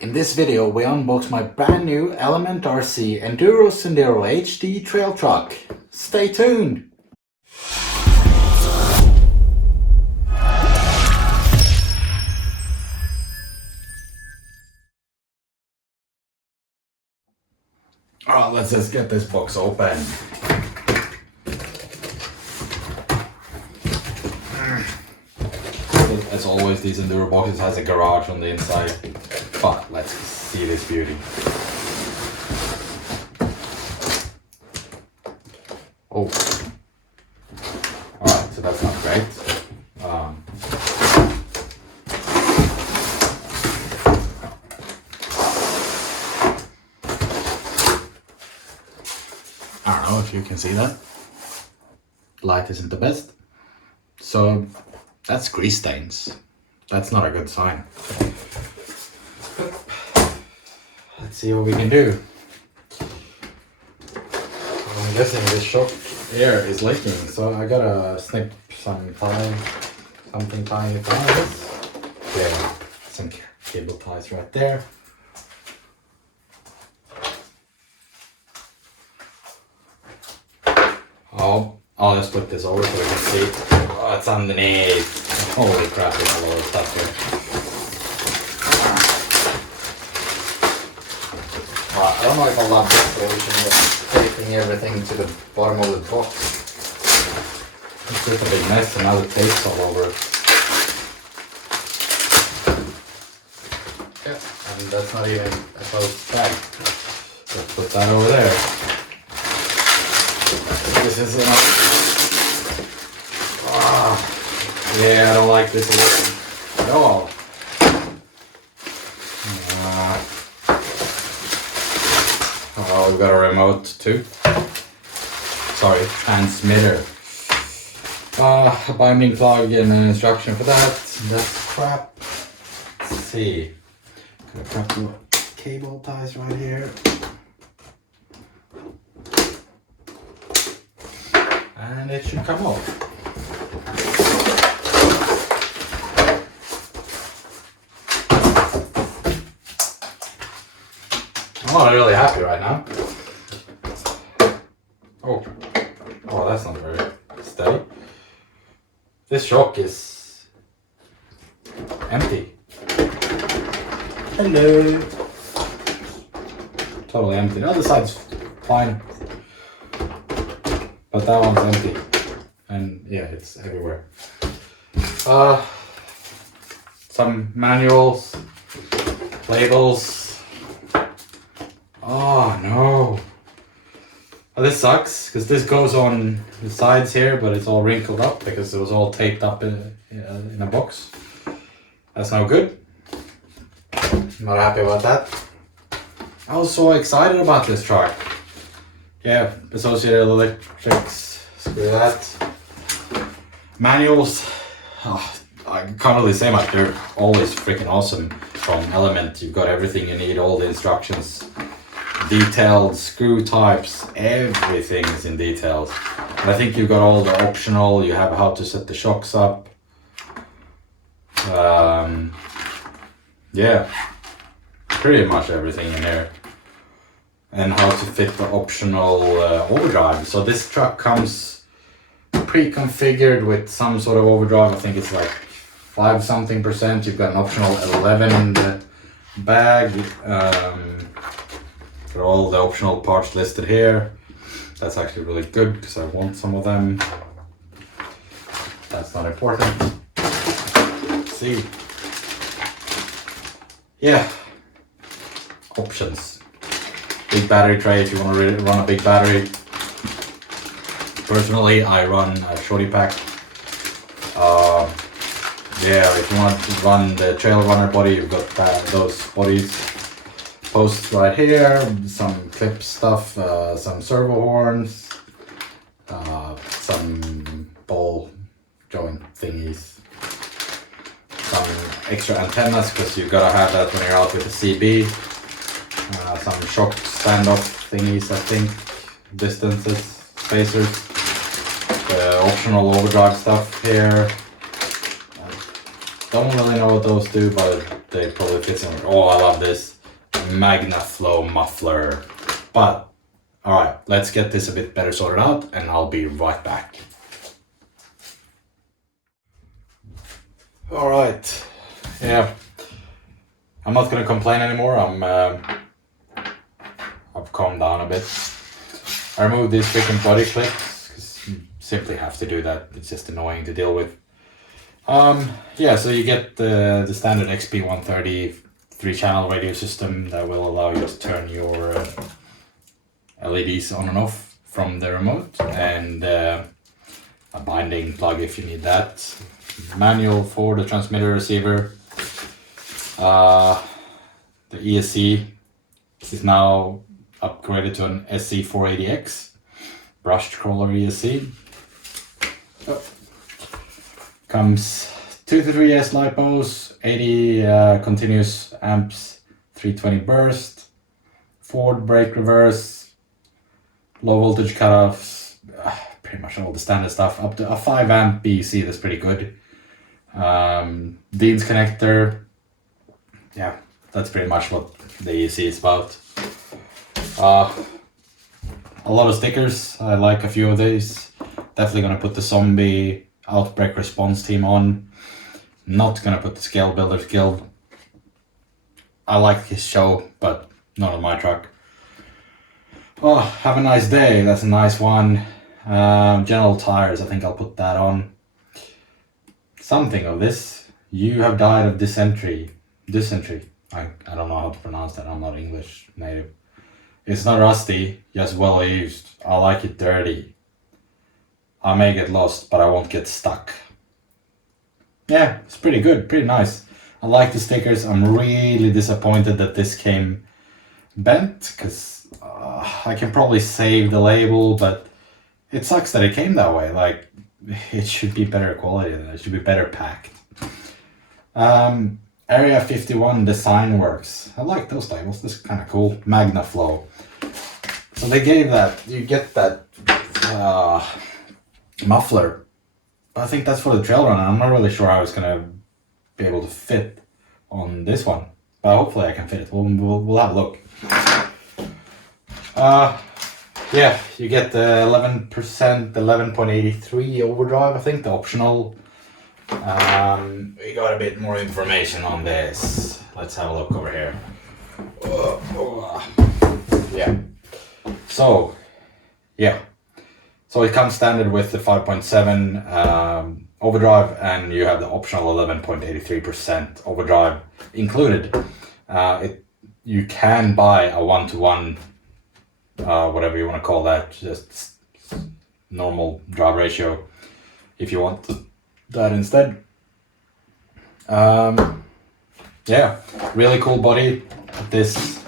In this video we unbox my brand new Element RC Enduro Sendero HD trail truck. Stay tuned! Alright, let's just get this box open. As always, these Enduro boxes has a garage on the inside, but let's see this beauty. Oh, alright, so that's not great. I don't know if you can see that. Light isn't the best. So that's grease stains. That's not a good sign. Let's see what we can do. I'm guessing this shock air is leaking, so I gotta snip something tiny from this. Yeah, some cable ties right there. I'll just put this over so we can see. Oh, it's underneath. Holy crap, there's a lot of stuff here. Well, I don't know if I love this solution of taping everything to the bottom of the box. It's just a big mess and now the tape's all over it. Yeah, and that's not even a closed bag. Let's put that over there. This is enough. Yeah, I don't like this at all. Oh, we've got a remote too. Sorry, transmitter. A binding plug and an instruction for that. That's crap. Let's see. Got a couple of cable ties right here. And it should come off. I'm not really happy right now. Oh, that's not very steady. This shock is empty. Hello. Totally empty. The other side's fine. But that one's empty, and yeah, it's everywhere. Some manuals, labels. Oh no! Oh, this sucks because this goes on the sides here, but it's all wrinkled up because it was all taped up in a box. That's no good. Not happy about that. I was so excited about this truck. Yeah, associated electrics, screw that. Manuals, I can't really say much, they're always freaking awesome from Element. You've got everything you need, all the instructions, detailed screw types, everything is in details. And I think you've got all the optional, you have how to set the shocks up. Yeah, pretty much everything in there. And how to fit the optional overdrive. So this truck comes pre-configured with some sort of overdrive. I think it's like 5-something%. You've got an optional 11 in the bag. Got all the optional parts listed here. That's actually really good because I want some of them. That's not important. Let's see. Yeah. Options. Big battery tray if you want to run a big battery. Personally, I run a shorty pack. Yeah, if you want to run the trail runner body, you've got those bodies. Posts right here, some clip stuff, some servo horns, some ball joint thingies, some extra antennas because you've got to have that when you're out with the CB. Some shock standoff thingies, I think, distances, spacers, the optional overdrive stuff here. I don't really know what those do, but they probably fit somewhere. Oh, I love this MagnaFlow muffler. But all right, let's get this a bit better sorted out, and I'll be right back. All right, yeah, I'm not gonna complain anymore. I've calmed down a bit. I removed these freaking body clips because you simply have to do that. It's just annoying to deal with. Yeah, so you get the standard XP130 3-channel radio system that will allow you to turn your LEDs on and off from the remote, and a binding plug if you need that. Manual for the transmitter receiver. The ESC is now upgraded to an SC480X brushed crawler ESC. Oh. Comes 2 to 3 S lipos, 80 continuous amps, 320 burst, forward brake reverse, low voltage cutoffs, pretty much all the standard stuff. Up to a 5 amp BEC, that's pretty good. Dean's connector, yeah, that's pretty much what the ESC is about. A lot of stickers, I like a few of these. Definitely gonna put the Zombie Outbreak Response team on. Not gonna put the Scale Builders Guild. I like his show, but not on my truck. Oh, Have a Nice Day, that's a nice one. General Tires, I think I'll put that on. Something of this. You have died of dysentery. Dysentery. I don't know how to pronounce that, I'm not English native. It's not rusty, just well used. I like it dirty. I may get lost, but I won't get stuck. Yeah, it's pretty good, pretty nice. I like the stickers. I'm really disappointed that this came bent, because I can probably save the label, but it sucks that it came that way. Like, it should be better quality than that. It should be better packed. Area 51 Design Works. I like those labels. This is kind of cool. MagnaFlow. So they gave that, you get that muffler. I think that's for the trail run. I'm not really sure how it's gonna be able to fit on this one, but hopefully I can fit it. We'll have a look. Yeah, you get the 11%, 11.83 overdrive, I think, the optional. We got a bit more information on this. Let's have a look over here. Yeah. So, yeah. So it comes standard with the 5.7 overdrive, and you have the optional 11.83% overdrive included. You can buy a 1-to-1, whatever you want to call that, just normal drive ratio if you want that instead. Yeah, really cool body. This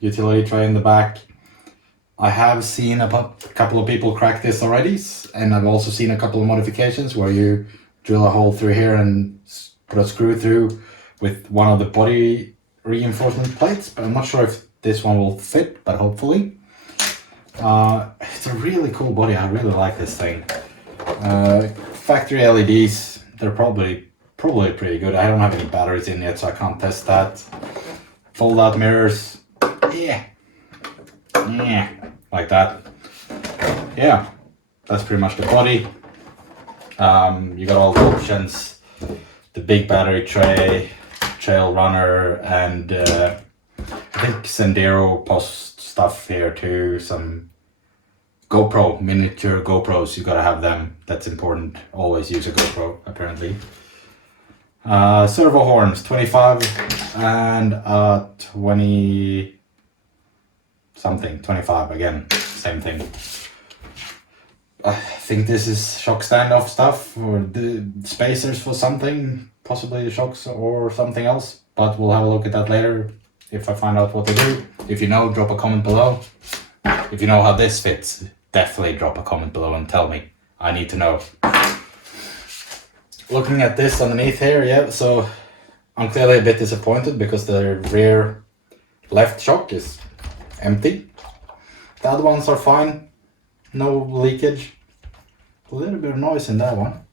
utility tray in the back. I have seen a couple of people crack this already, and I've also seen a couple of modifications where you drill a hole through here and put a screw through with one of the body reinforcement plates, but I'm not sure if this one will fit, but hopefully. It's a really cool body. I really like this thing. Factory LEDs, they're probably pretty good. I don't have any batteries in yet, so I can't test that. Fold out mirrors, yeah, like that. Yeah, that's pretty much the body. You got all the options, the big battery tray, trail runner, and I think Sendero post stuff here too. Some GoPro, miniature GoPros, you gotta have them. That's important. Always use a GoPro, apparently. Servo horns, 25 and 20 something, 25 again, same thing. I think this is shock standoff stuff, or the spacers for something, possibly the shocks or something else, but we'll have a look at that later if I find out what they do. If you know, drop a comment below. If you know how this fits, definitely drop a comment below and tell me. I need to know. Looking at this underneath here, yeah, so I'm clearly a bit disappointed because the rear left shock is empty. The other ones are fine, no leakage. A little bit of noise in that one.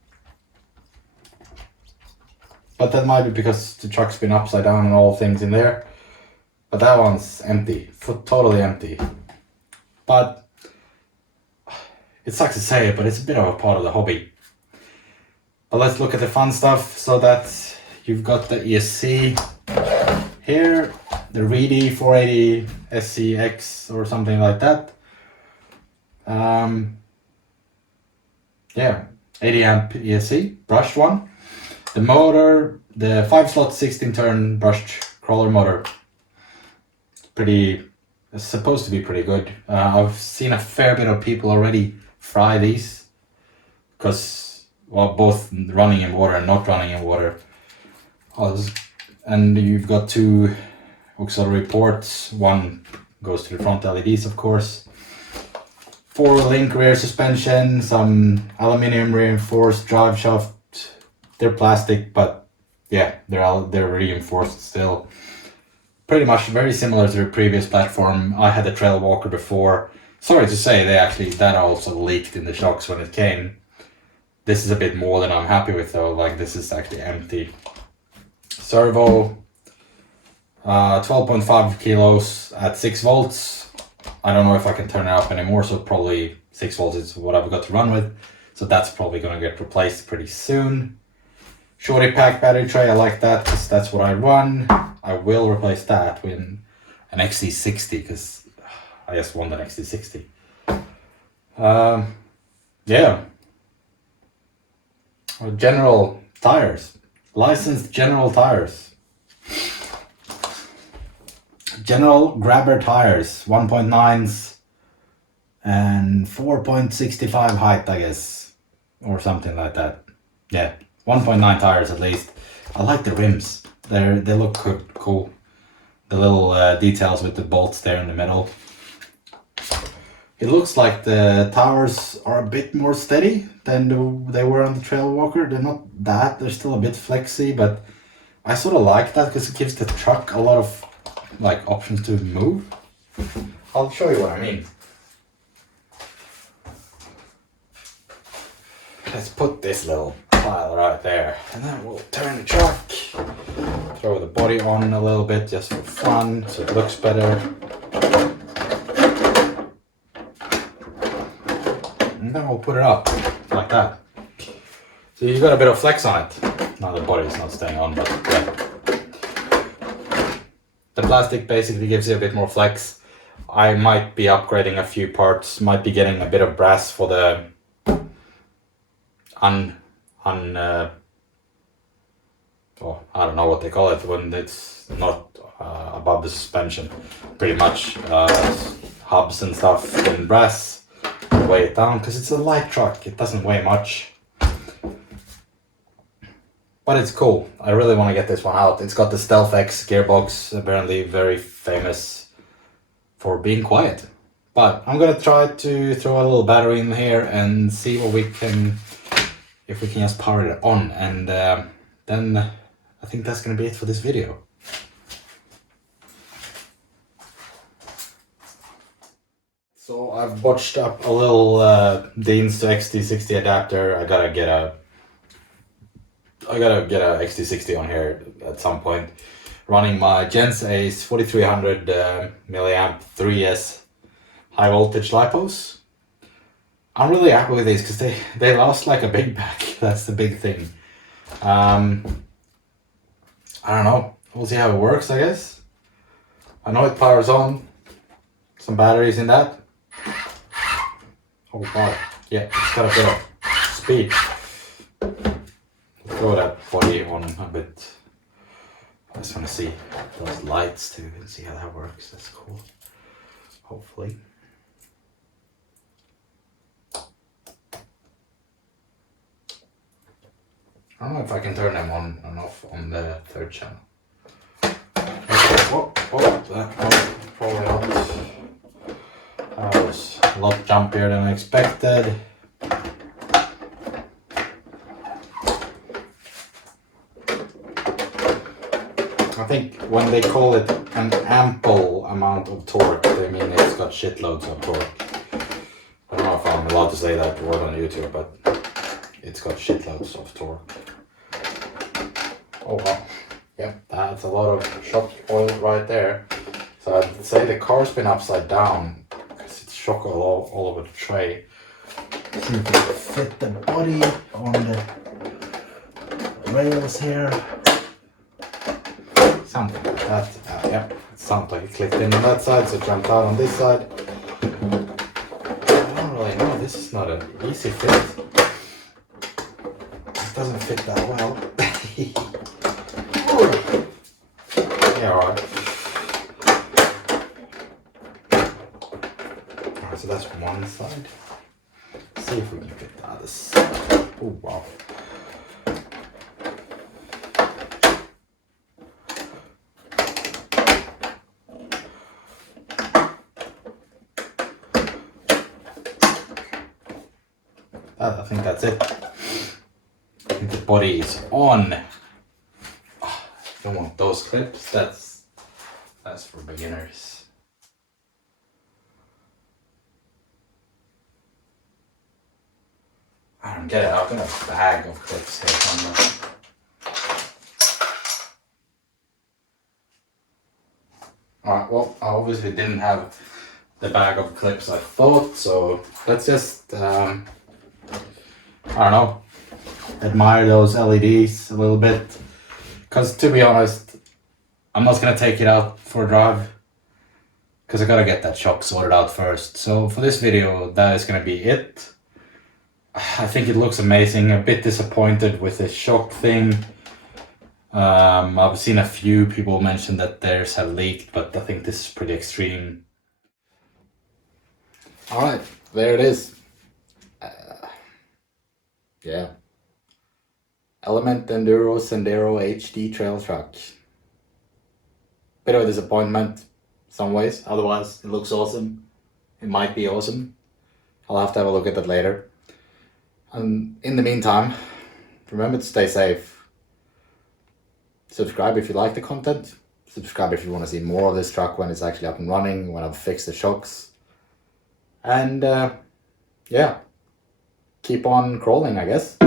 But that might be because the truck's been upside down and all things in there. But that one's empty, totally empty. But it sucks to say it, but it's a bit of a part of the hobby. But let's look at the fun stuff. So that you've got the ESC here, the Reedy 480 SCX or something like that. Yeah, 80 amp ESC, brushed one. The motor, the 5-slot 16-turn brushed crawler motor. It's supposed to be pretty good. I've seen a fair bit of people already fry these because, well, both running in water and not running in water. And you've got 2 auxiliary ports. One goes to the front LEDs, of course. 4-link rear suspension, some aluminium reinforced drive shaft. They're plastic, but yeah, they're reinforced still. Pretty much very similar to the previous platform. I had a Trail Walker before. Sorry to say, that also leaked in the shocks when it came. This is a bit more than I'm happy with though. Like, this is actually empty. Servo, 12.5 kilos at 6 volts. I don't know if I can turn it up anymore, so probably 6 volts is what I've got to run with. So that's probably gonna get replaced pretty soon. Shorty pack battery tray, I like that because that's what I run. I will replace that with an XT60 because I just want an XT60. Yeah. General tires. Licensed General tires. General Grabber tires, 1.9s and 4.65 height, I guess, or something like that. Yeah, 1.9 tires at least. I like the rims. They look cool. The little details with the bolts there in the middle. It looks like the tires are a bit more steady than they were on the Trail Walker. They're not that. They're still a bit flexy, but I sort of like that because it gives the truck a lot of like options to move. I'll show you what I mean. Let's put this little pile right there, and then we'll turn the truck, throw the body on a little bit just for fun so it looks better, and then we'll put it up like that. So you got a bit of flex on it. Now the body's not staying on, but yeah. The plastic basically gives you a bit more flex. I might be upgrading a few parts, might be getting a bit of brass for the I don't know what they call it when it's not above the suspension. Pretty much hubs and stuff in brass, weigh it down because it's a light truck. It doesn't weigh much. But it's cool. I really want to get this one out. It's got the Stealth X gearbox, apparently very famous for being quiet. But I'm gonna try to throw a little battery in here and see what if we can just power it on. And then I think that's gonna be it for this video. So I've botched up a little Dean's to XT60 adapter. I gotta get a XT60 on here at some point. Running my Gens Ace 4300 milliamp 3S high voltage lipos. I'm really happy with these because they last like a big bag. That's the big thing. I don't know. We'll see how it works, I guess. I know it powers on. Some batteries in that. Oh god. Yeah, it's got a bit of speed. Throw that body on a bit. I just want to see those lights too and see how that works. That's cool. Hopefully. I don't know if I can turn them on and off on the third channel. Whoa, probably not. That was a lot jumpier than I expected. I think when they call it an ample amount of torque, they mean it's got shitloads of torque. I don't know if I'm allowed to say that word on YouTube, but it's got shitloads of torque. Oh wow. Yep, that's a lot of shock oil right there. So I'd say the car's been upside down because it's shock oil all over the tray. See if we can fit the body on the rails here. Something like that. Yep, it sounds like it clicked in on that side, so it jumped out on this side. I don't really know, this is not an easy fit. It doesn't fit that well. Yeah, alright. Alright, so that's one side. Let's see if we can fit the other side. Oh wow. I think that's it. I think the body is on. Don't want those clips. That's for beginners. I don't get it. I've got a bag of clips here somewhere. Alright, well, I obviously didn't have the bag of clips I thought, so let's just I don't know, admire those LEDs a little bit. Because to be honest, I'm not going to take it out for a drive. Because I got to get that shock sorted out first. So for this video, that is going to be it. I think it looks amazing. A bit disappointed with the shock thing. I've seen a few people mention that theirs have leaked, but I think this is pretty extreme. Alright, there it is. Yeah. Element Enduro Sendero HD trail truck. Bit of a disappointment some ways, otherwise it looks awesome. It might be awesome. I'll have to have a look at that later. And in the meantime, remember to stay safe. Subscribe if you like the content. Subscribe if you want to see more of this truck when it's actually up and running, when I've fixed the shocks. And yeah, keep on crawling, I guess.